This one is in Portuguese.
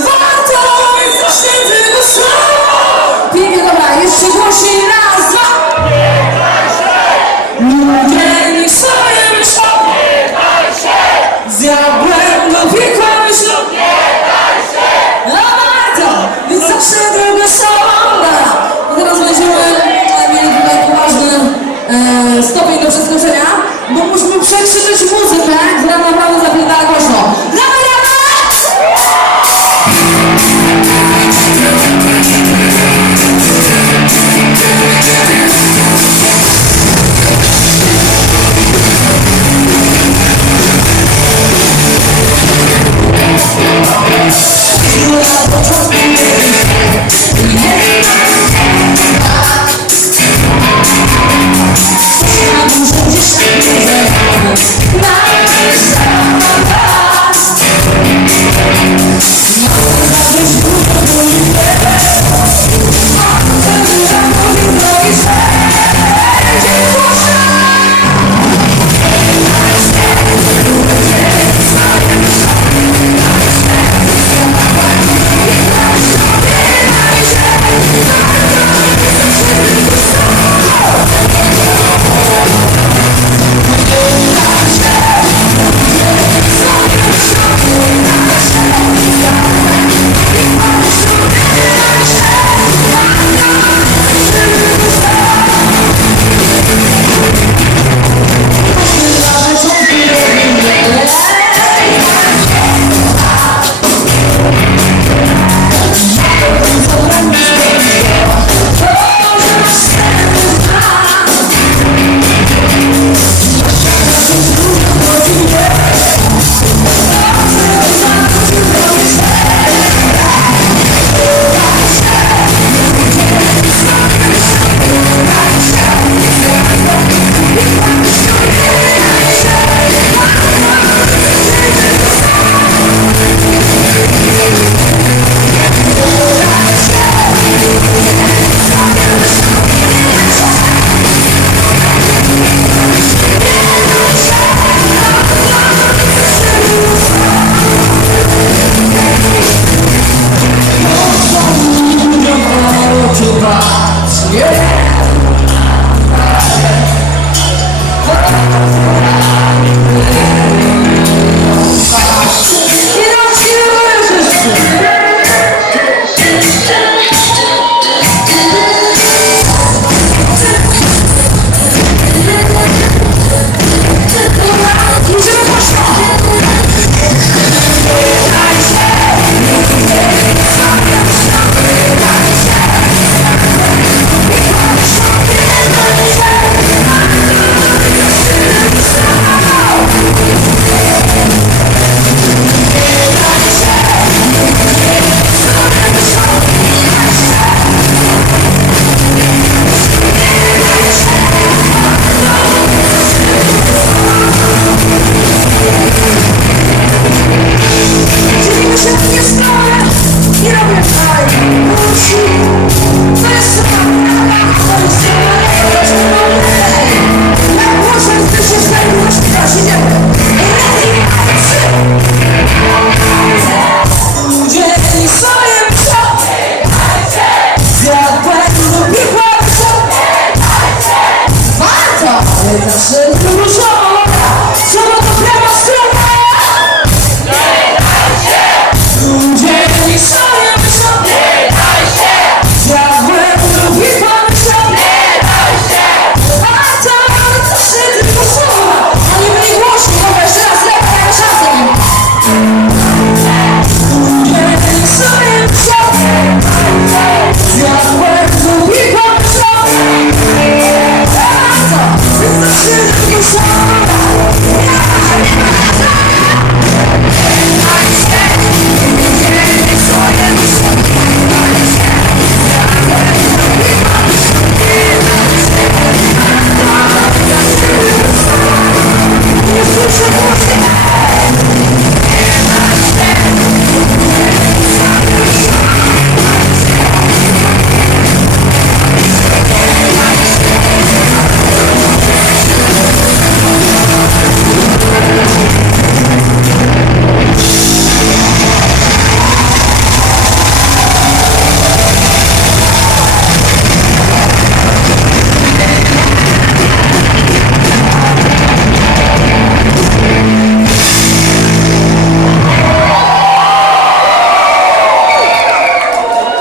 Warto jest świętego słowa Pięknie, dobra, jeszcze